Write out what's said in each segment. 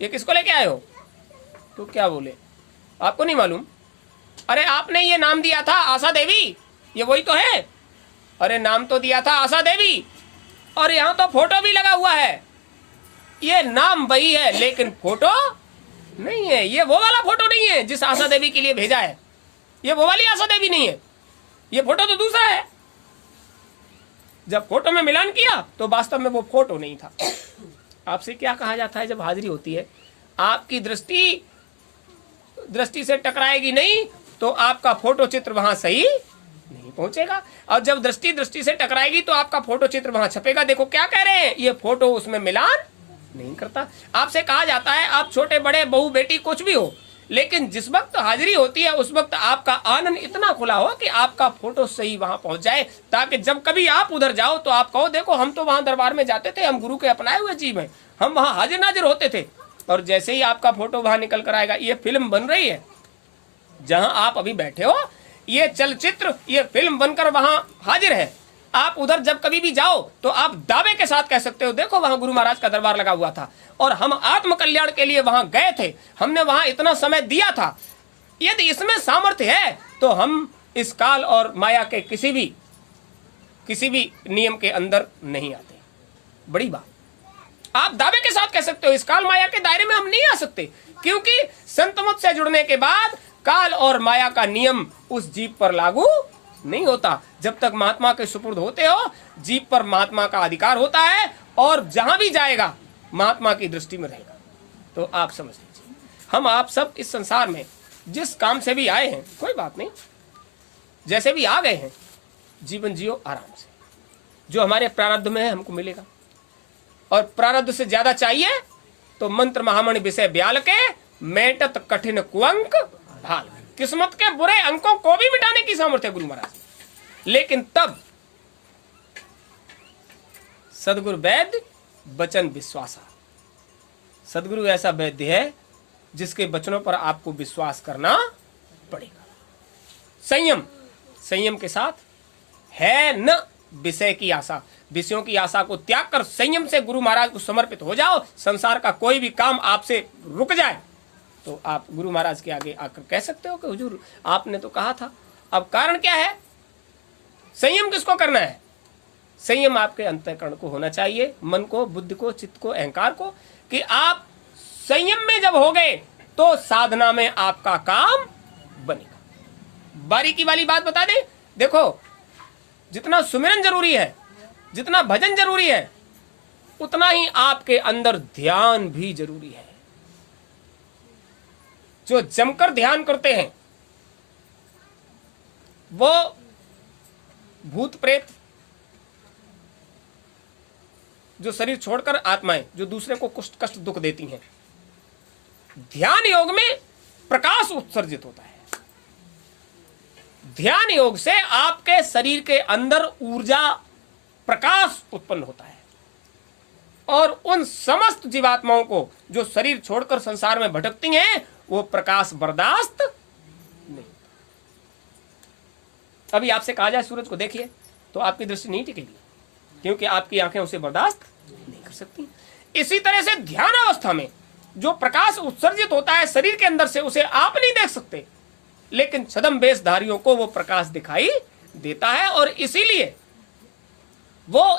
ये किसको लेके आए हो? तो क्या बोले, आपको नहीं मालूम? अरे आपने ये नाम दिया था आशा देवी, ये वही तो है। अरे नाम तो दिया था आशा देवी, और यहाँ तो फोटो भी लगा हुआ है। ये नाम वही है लेकिन फोटो नहीं है। ये वो वाला फोटो नहीं है जिस आशा देवी के लिए भेजा है, ये वो वाली आशा देवी नहीं है, ये फोटो तो दूसरा है। जब फोटो में मिलान किया तो वास्तव में वो फोटो नहीं था। आपसे क्या कहा जाता है जब हाजिरी होती है, आपकी दृष्टि से टकराएगी नहीं तो आपका फोटो चित्र वहां सही नहीं पहुंचेगा, और जब दृष्टि से टकराएगी तो आपका फोटो चित्र वहां छपेगा। देखो क्या कह रहे हैं, ये फोटो उसमें मिलान नहीं करता। आपसे कहा जाता है आप छोटे बड़े बहू बेटी कुछ भी हो, लेकिन जिस वक्त हाजिरी होती है उस वक्त आपका आनंद इतना खुला हो कि आपका फोटो सही वहां पहुंच जाए, ताकि जब कभी आप उधर जाओ तो आप कहो देखो हम तो वहां दरबार में जाते थे, हम गुरु के अपनाए हुए जीव हैं, हम वहां हाजिर नाजिर होते थे। और जैसे ही आपका फोटो वहां निकल कर आएगा, ये फिल्म बन रही है जहां आप अभी बैठे हो, ये चलचित्र ये फिल्म बनकर वहां हाजिर है। आप उधर जब कभी भी जाओ तो आप दावे के साथ कह सकते हो देखो वहां गुरु महाराज का दरबार लगा हुआ था और हम आत्म कल्याण के लिए वहां गए थे, हमने वहां इतना समय दिया था। यदि इसमें सामर्थ्य है तो हम इस काल और माया के किसी भी नियम के अंदर नहीं आते। बड़ी बात, आप दावे के साथ कह सकते हो इस काल माया के दायरे में हम नहीं आ सकते, क्योंकि संतमत से जुड़ने के बाद काल और माया का नियम उस जीव पर लागू नहीं होता। जब तक महात्मा के सुपुर्द होते हो, जीव पर महात्मा का अधिकार होता है और जहां भी जाएगा महात्मा की दृष्टि में रहेगा। तो आप समझ लीजिए, हम आप सब इस संसार में जिस काम से भी आए हैं, कोई बात नहीं, जैसे भी आ गए हैं, जीवन जियो आराम से, जो हमारे प्रारब्ध में है हमको मिलेगा। और प्रारब्ध से ज्यादा चाहिए तो मंत्र महामणि विषय ब्याल के मेटत कठिन कुअंक भाल, किस्मत के बुरे अंकों को भी मिटाने की सामर्थ्य गुरु महाराज। लेकिन तब सदगुरु वैद्य वचन विश्वासा, सदगुरु ऐसा वैद्य है जिसके वचनों पर आपको विश्वास करना पड़ेगा। संयम के साथ है न विषय की आशा, विषयों की आशा को त्याग कर संयम से गुरु महाराज को समर्पित हो जाओ। संसार का कोई भी काम आपसे रुक जाए तो आप गुरु महाराज के आगे आकर कह सकते हो कि हुजूर आपने तो कहा था। अब कारण क्या है? संयम किसको करना है? संयम आपके अंतःकरण को होना चाहिए, मन को, बुद्धि को, चित्त को, अहंकार को, कि आप संयम में जब हो गए तो साधना में आपका काम बनेगा। बारीकी वाली बात बता दें, देखो जितना सुमिरन जरूरी है, जितना भजन जरूरी है, उतना ही आपके अंदर ध्यान भी जरूरी है। जो जमकर ध्यान करते हैं वो भूत प्रेत, जो शरीर छोड़कर आत्माएं जो दूसरे को कष्ट दुख देती हैं, ध्यान योग में प्रकाश उत्सर्जित होता है। ध्यान योग से आपके शरीर के अंदर ऊर्जा प्रकाश उत्पन्न होता है और उन समस्त जीवात्माओं को जो शरीर छोड़कर संसार में भटकती हैं वो प्रकाश बर्दाश्त नहीं। अभी आपसे कहा जाए सूरज को देखिए तो आपकी दृष्टि नहीं टिकेगी, क्योंकि आपकी आंखें उसे बर्दाश्त नहीं कर सकती। इसी तरह से ध्यान अवस्था में जो प्रकाश उत्सर्जित होता है शरीर के अंदर से, उसे आप नहीं देख सकते, लेकिन छद्म वेशधारियों को वो प्रकाश दिखाई देता है और इसीलिए वो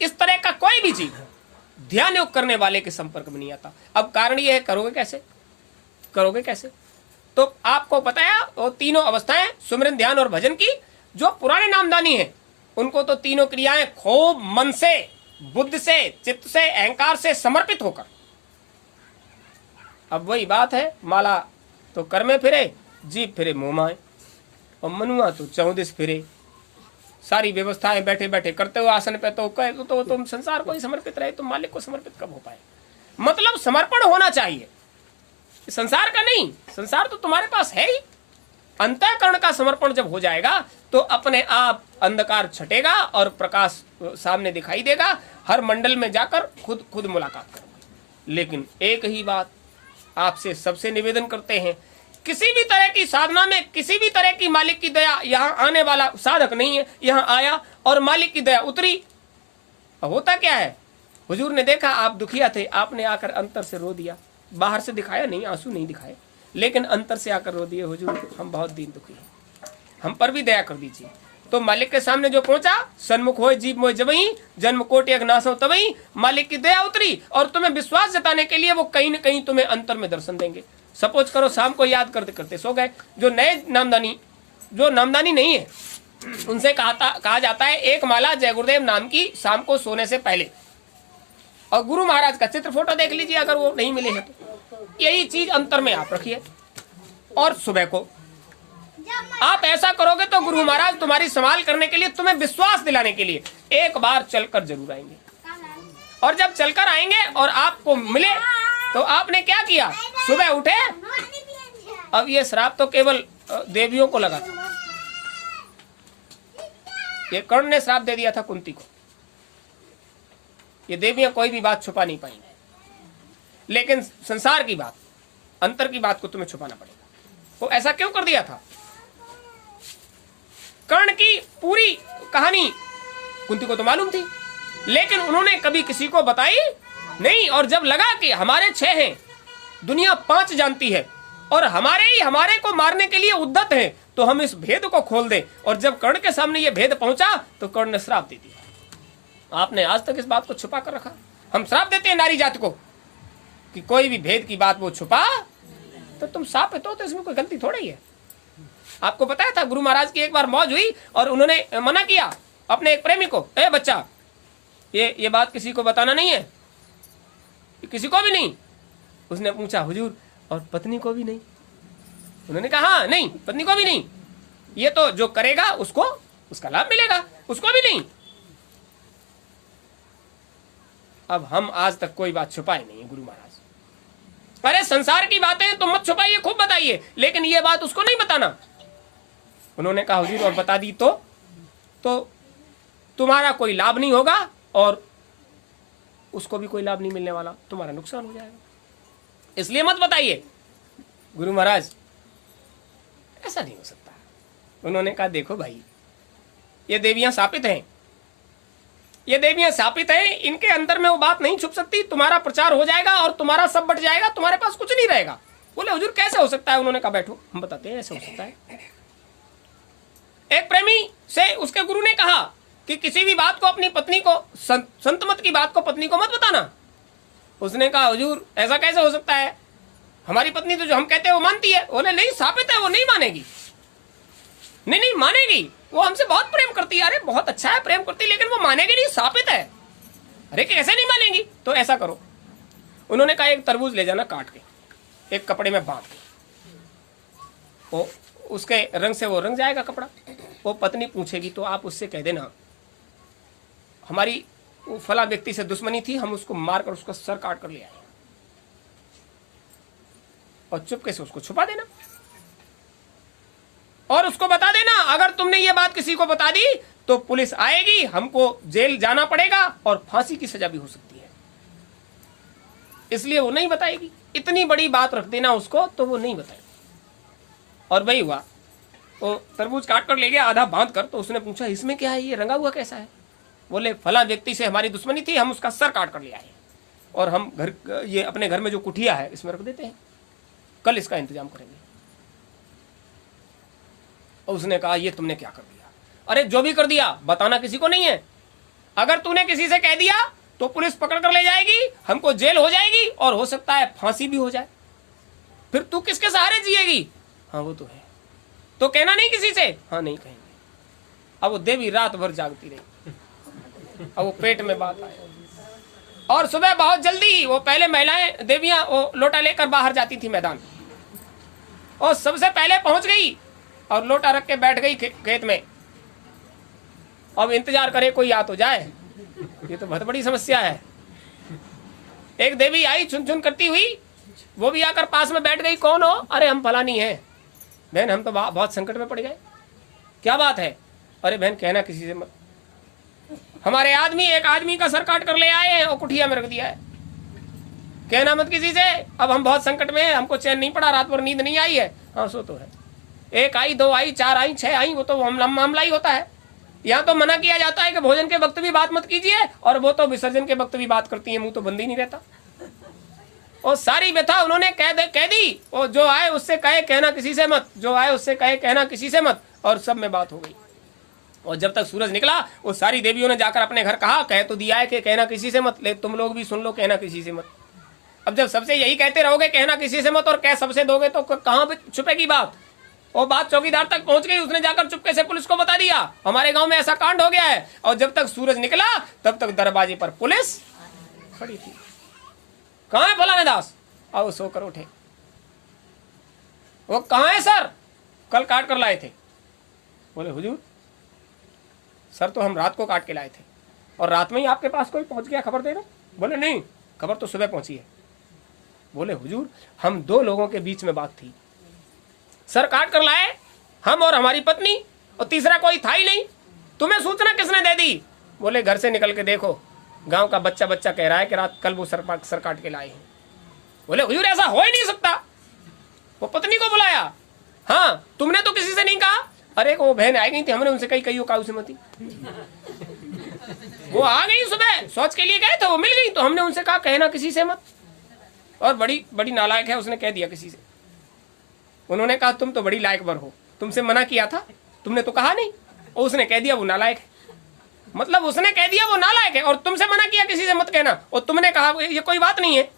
इस तरह का कोई भी जीव ध्यान योग करने वाले के संपर्क में नहीं आता। अब कारण ये है, करोगे कैसे? तो आपको पता है वो तीनों अवस्थाएं सुमिरन, ध्यान और भजन की, जो पुराने नामदानी हैं उनको तो तीनों क्रियाएं खूब मन से, बुद्धि से, चित्त से, अहंकार से समर्पित होकर। अब वही बात है, माला तो कर में फिरे, जीभ फिरे मुंह में, और मनुआ तो 14 फिरे। सारी व्यवस्थाएं बैठे बैठे करते हो आसन पे, तो कहे तो तुम संसार को ही समर्पित रहे, तुम मालिक को समर्पित कब हो पाए? मतलब समर्पण होना चाहिए, संसार का नहीं, संसार तो तुम्हारे पास है ही। अंतःकरण का समर्पण जब हो जाएगा तो अपने आप अंधकार छटेगा और प्रकाश सामने दिखाई देगा। हर मंडल में जाकर खुद मुलाकात करोगे। लेकिन एक ही बात आपसे सबसे निवेदन करते हैं, किसी भी तरह की साधना में किसी भी तरह की मालिक की दया, यहाँ आने वाला साधक नहीं है, यहाँ आया और मालिक की दया उतरी। होता क्या है, हुजूर ने देखा आप दुखिया थे, आपने आकर अंतर से रो दिया, बाहर से दिखाया नहीं, आंसू नहीं दिखाए, लेकिन अंतर से आकर रो दिए, हुजूर हम बहुत दीन दुखी हैं, हम पर भी दया कर दीजिए। तो मालिक के सामने जो पहुंचा, सन्मुख होए जीव मोय जबई, जन्म कोटि अघनासो तबई, मालिक की दया उतरी और तुम्हें विश्वास जताने के लिए वो कहीं न कहीं तुम्हें अंतर में दर्शन देंगे। सपोज करो शाम को याद करते करते सो गए, जो नामदानी नहीं है उनसे कहा जाता है एक माला जय गुरुदेव नाम की शाम को सोने से पहले, और गुरु महाराज का चित्र फोटो देख लीजिए अगर वो नहीं मिले हैं तो। यही चीज अंतर में आप रखिए, और सुबह को आप ऐसा करोगे तो गुरु महाराज तुम्हारी संभाल करने के लिए, तुम्हें विश्वास दिलाने के लिए एक बार चलकर जरूर आएंगे। और जब चलकर आएंगे और आपको मिले तो आपने क्या किया, सुबह उठे। अब ये श्राप तो केवल देवियों को लगा था, ये कर्ण ने श्राप दे दिया था कुंती को। ये देवियां कोई भी बात छुपा नहीं पाएंगे, लेकिन संसार की बात, अंतर की बात को तुम्हें छुपाना पड़ेगा। वो ऐसा क्यों कर दिया था? कर्ण की पूरी कहानी कुंती को तो मालूम थी, लेकिन उन्होंने कभी किसी को बताई नहीं। और जब लगा कि हमारे 6 हैं, दुनिया 5 जानती है और हमारे को मारने के लिए उद्यत है, तो हम इस भेद को खोल दें। और जब कर्ण के सामने ये भेद पहुंचा तो कर्ण ने श्राप दे दिया। आपने आज तक इस बात को छुपा कर रखा। हम श्राप देते हैं नारी जाति को कि कोई भी भेद की बात वो छुपा तो तुम साफ है, तो इसमें कोई गलती थोड़ी है। आपको बताया था गुरु महाराज की एक बार मौज हुई और उन्होंने मना किया अपने एक प्रेमी को, ए बच्चा ये बात किसी को बताना नहीं है, किसी को भी नहीं। उसने पूछा हुजूर और पत्नी को भी नहीं? उन्होंने कहा हाँ नहीं, पत्नी को भी नहीं, ये तो जो करेगा उसको उसका लाभ मिलेगा, उसको भी नहीं। अब हम आज तक कोई बात छुपाए नहीं है गुरु महाराज। अरे संसार की बातें तो मत छुपाइए, खूब बताइए, लेकिन ये बात उसको नहीं बताना। उन्होंने कहा हुजूर और बता दी तो तुम्हारा कोई लाभ नहीं होगा और उसको भी कोई लाभ नहीं मिलने वाला, तुम्हारा नुकसान हो जाएगा, इसलिए मत बताइए। गुरु महाराज ऐसा नहीं हो सकता। उन्होंने कहा देखो भाई, ये देवियां शापित हैं, ये देवियां शापित हैं, इनके अंदर में वो बात नहीं छुप सकती। तुम्हारा प्रचार हो जाएगा और तुम्हारा सब बट जाएगा, तुम्हारे पास कुछ नहीं रहेगा। बोले हुजूर कैसे हो सकता है? उन्होंने कहा बैठो हम बताते हैं, ऐसे हो सकता है। एक प्रेमी से उसके गुरु ने कहा कि किसी भी बात को अपनी पत्नी को, संत मत की बात को पत्नी को मत बताना। उसने कहा हुजूर ऐसा कैसे हो सकता है, हमारी पत्नी तो जो हम कहते हैं वो मानती है। बोले नहीं, शापित है, वो नहीं मानेगी। नहीं मानेगी, वो हमसे बहुत प्रेम करती है। अरे बहुत अच्छा है, प्रेम करती, लेकिन वो मानेगी नहीं, शापित है। अरे कैसे नहीं मानेगी? तो ऐसा करो, उन्होंने कहा एक तरबूज ले जाना काट के, एक कपड़े में बांध के, वो उसके रंग से वो रंग जाएगा कपड़ा। वो पत्नी पूछेगी तो आप उससे कह देना हमारी फला व्यक्ति से दुश्मनी थी, हम उसको मारकर उसका सर काट कर ले आए, और चुपके से उसको छुपा देना और उसको बता देना अगर तुमने ये बात किसी को बता दी तो पुलिस आएगी, हमको जेल जाना पड़ेगा और फांसी की सजा भी हो सकती है, इसलिए वो नहीं बताएगी। इतनी बड़ी बात रख देना उसको तो वो नहीं बताएगी। और वही हुआ, वो तरबूज काट कर ले गया आधा बांध कर। तो उसने पूछा इसमें क्या है, ये रंगा हुआ कैसा है? बोले फला व्यक्ति से हमारी दुश्मनी थी, हम उसका सर काट कर ले आए और हम घर, ये अपने घर में जो कुठिया है इसमें रख देते हैं, कल इसका इंतजाम करेंगे। और उसने कहा ये तुमने क्या कर दिया? अरे जो भी कर दिया बताना किसी को नहीं है। अगर तूने किसी से कह दिया तो पुलिस पकड़ कर ले जाएगी, हमको जेल हो जाएगी और हो सकता है फांसी भी हो जाए, फिर तू किसके सहारे जिएगी? हाँ वो तो है, तो कहना नहीं किसी से? हाँ नहीं कहेंगे। अब वो देवी रात भर जागती रही, अब वो पेट में बात आई और सुबह बहुत जल्दी वो पहले महिलाएं देवियां वो लोटा लेकर बाहर जाती थी मैदान, और सबसे पहले पहुंच गई और लोटा रख के बैठ गई खेत में। अब इंतजार करे कोई आ तो जाए, ये तो बहुत बड़ी समस्या है। एक देवी आई चुन चुन करती हुई, वो भी आकर पास में बैठ गई। कौन हो? अरे हम फलानी है बहन, हम तो बहुत संकट में पड़ गए। क्या बात है? अरे बहन कहना किसी से मत, हमारे आदमी एक आदमी का सर काट कर ले आए हैं और कुठिया में रख दिया है, कहना मत किसी से। अब हम बहुत संकट में हैं, हमको चैन नहीं पड़ा, रात भर नींद नहीं आई है। हाँ सो तो है, 1 आई 2 आई 4 आई 6 आई, वो तो मामला ही होता है। यहाँ तो मना किया जाता है कि भोजन के वक्त भी बात मत कीजिए, और वो तो विसर्जन के वक्त भी बात करती है, मुंह तो बंद ही नहीं रहता। और सारी व्यथा उन्होंने कह दी। और जो आए उससे कहे कहना किसी से मत, जो आए उससे कहे कहना किसी से मत, और सब में बात हो गई। और जब तक सूरज निकला वो सारी देवियों ने जाकर अपने घर कहा, कह तो दिया है कि कहना किसी से मत, ले तुम लोग भी सुन लो, कहना किसी से मत। अब जब सबसे यही कहते रहोगे कहना किसी से मत और कह सबसे दोगे तो कहाँ पे छुपेगी बात। वो बात चौकीदार तक पहुंच गई, उसने जाकर चुपके से पुलिस को बता दिया हमारे गांव में ऐसा कांड हो गया है। और जब तक सूरज निकला तब तक दरवाजे पर पुलिस खड़ी थी। कहाँ है फलाने दास? और सोकर उठे। वो कहाँ है सर? कल काट कर लाए थे। बोले हुजूर सर तो हम रात को काट के लाए थे और रात में ही आपके पास कोई पहुंच गया खबर देना? बोले नहीं, खबर तो सुबह पहुंची है। बोले हुजूर हम 2 लोगों के बीच में बात थी, सर काट कर लाए हम और हमारी पत्नी, और तीसरा कोई था ही नहीं। तुम्हें सूचना किसने दे दी? बोले घर से निकल के देखो, गांव का बच्चा कह रहा है कि रात कल वो सर काट के लाए हैं। बोले हुजूर ऐसा हो ही नहीं सकता। वो पत्नी को बुलाया, हाँ तुमने तो किसी से नहीं कहा? अरे वो बहन आई गई थी, हमने उनसे कही काऊ से मती। वो आ गई सुबह, सोच के लिए गए थे, वो मिल गई तो हमने उनसे कहा कहना किसी से मत। और बड़ी नालायक है, उसने कह दिया किसी से। उन्होंने कहा तुम तो बड़ी लायक बर हो, तुमसे मना किया था, तुमने तो कहा नहीं। और उसने कह दिया वो नालायक है। मतलब उसने कह दिया वो नालायक है और तुमसे मना किया किसी से मत कहना, और तुमने कहा ये कोई बात नहीं है।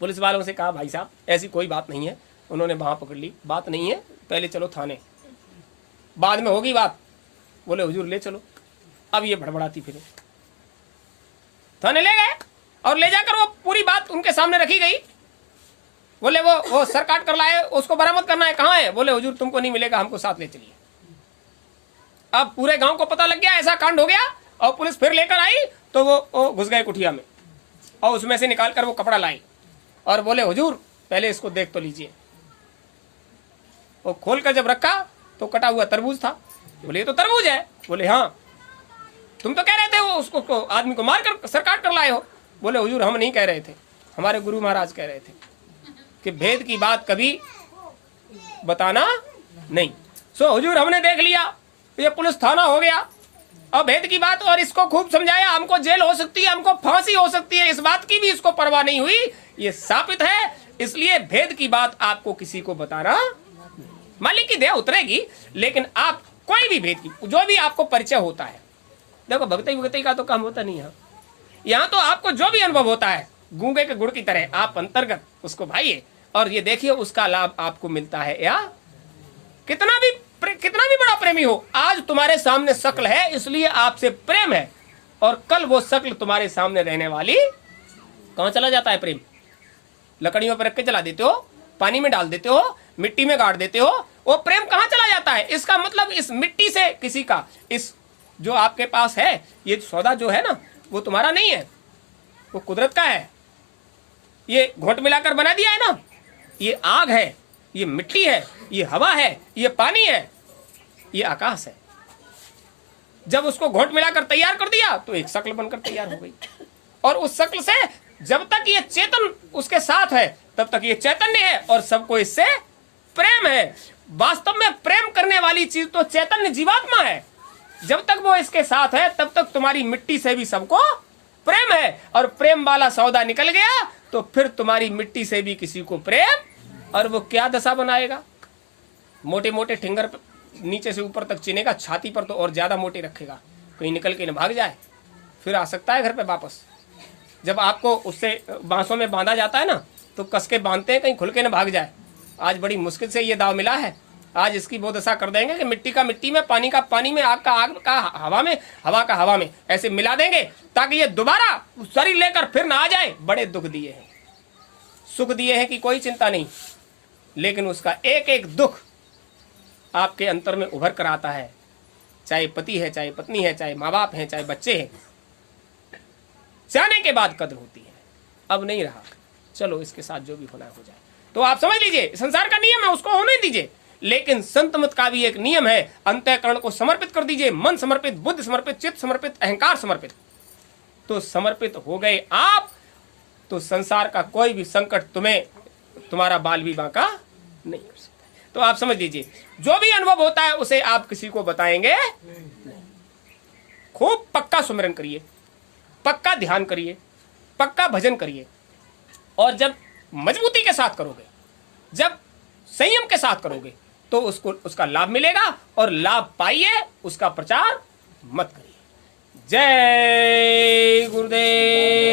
पुलिस वालों से कहा भाई साहब ऐसी कोई बात नहीं है। उन्होंने वहां पकड़ ली, बात नहीं है, पहले चलो थाने, बाद में होगी बात। बोले हुजूर ले चलो। अब ये भड़बड़ाती फिरे। थाने ले गए और ले जाकर वो पूरी बात उनके सामने रखी गई। बोले वो सर काट कर लाए, उसको बरामद करना है, कहाँ है? बोले हुजूर तुमको नहीं मिलेगा, हमको साथ ले चलिए। अब पूरे गांव को पता लग गया ऐसा कांड हो गया, और पुलिस फिर लेकर आई तो वो घुस गए कुटिया में, और उसमें से निकाल कर वो कपड़ा लाई और बोले हुजूर पहले इसको देख तो लीजिए। वो खोल कर जब रखा तो कटा हुआ तरबूज था। बोले ये तो तरबूज है। बोले हाँ, तुम तो कह रहे थे वो उसको आदमी को मार कर सर काट कर लाए हो। बोले हुजूर हम नहीं कह रहे थे, हमारे गुरु महाराज कह रहे थे कि भेद की बात कभी बताना नहीं। सो हुजूर हमने देख लिया, ये पुलिस थाना हो गया, और भेद की बात, और इसको खूब समझाया, हमको जेल हो सकती है, हमको फांसी हो सकती है, इस बात की भी इसको परवाह नहीं हुई। ये साबित है, इसलिए भेद की बात आपको किसी को बताना, मालिक की दया उतरेगी, लेकिन आप कोई भी भेद की जो भी आपको परिचय होता है, देखो भक्ति का तो काम होता नहीं है यहाँ तो आपको जो भी अनुभव होता है गूंगे के गुड़ की तरह आप अंतर्गत उसको भाइये और ये देखिए उसका लाभ आपको मिलता है। या कितना भी बड़ा प्रेमी हो, आज तुम्हारे सामने शक्ल है इसलिए आपसे प्रेम है, और कल वो शक्ल तुम्हारे सामने रहने वाली कहां चला जाता है प्रेम? लकड़ियों पर रख के जला देते हो, पानी में डाल देते हो, मिट्टी में गाड़ देते हो, वो प्रेम कहां चला जाता है? इसका मतलब इस मिट्टी से किसी का, इस जो आपके पास है ये सौदा जो है ना वो तुम्हारा नहीं है, वो कुदरत का है। ये घोंट मिलाकर बना दिया है ना, ये आग है, ये मिट्टी है, ये हवा है, ये पानी है, ये आकाश है। जब उसको घोंट मिलाकर तैयार कर दिया तो एक शक्ल बनकर तैयार हो गई, और उस शक्ल से जब तक ये चेतन उसके साथ है तब तक ये चैतन्य है और सबको इससे प्रेम है। वास्तव में प्रेम करने वाली चीज तो चैतन्य जीवात्मा है। जब तक वो इसके साथ है तब तक तुम्हारी मिट्टी से भी सबको प्रेम है, और प्रेम वाला सौदा निकल गया तो फिर तुम्हारी मिट्टी से भी किसी को प्रेम, और वो क्या दशा बनाएगा? मोटे मोटे ठिंगर नीचे से ऊपर तक चिनेगा, छाती पर तो और ज्यादा मोटे रखेगा, कहीं निकल के न भाग जाए, फिर आ सकता है घर पे वापस। जब आपको उससे बांसों में बांधा जाता है ना तो कस के बांधते हैं कहीं खुल के न भाग जाए। आज बड़ी मुश्किल से ये दाव मिला है, आज इसकी वो दशा कर देंगे कि मिट्टी का मिट्टी में, पानी का पानी में, आग का हवा में, हवा का हवा में, ऐसे मिला देंगे ताकि ये दोबारा शरीर लेकर फिर ना आ जाए। बड़े दुख दिए हैं, सुख दिए हैं कि कोई चिंता नहीं, लेकिन उसका एक एक दुख आपके अंतर में उभर कर आता है, चाहे पति है, चाहे पत्नी है, चाहे माँ बाप है, चाहे बच्चे हैं। जाने के बाद कद्र होती है, अब नहीं रहा, चलो इसके साथ जो भी होना हो जाए। तो आप समझ लीजिए संसार का नियम है, उसको होने दीजिए, लेकिन संत मत का भी एक नियम है, अंतःकरण को समर्पित कर दीजिए, मन समर्पित, बुद्धि समर्पित, चित्त समर्पित, अहंकार समर्पित। तो समर्पित हो गए आप तो संसार का कोई भी संकट तुम्हारा बाल भी बांका नहीं कर सकता। तो आप समझ लीजिए जो भी अनुभव होता है उसे आप किसी को बताएंगे। खूब पक्का सुमिरन करिए, पक्का ध्यान करिए, पक्का भजन करिए, और जब मजबूती के साथ करोगे, जब संयम के साथ करोगे, तो उसको उसका लाभ मिलेगा, और लाभ पाइए, उसका प्रचार मत करिए। जय गुरुदेव।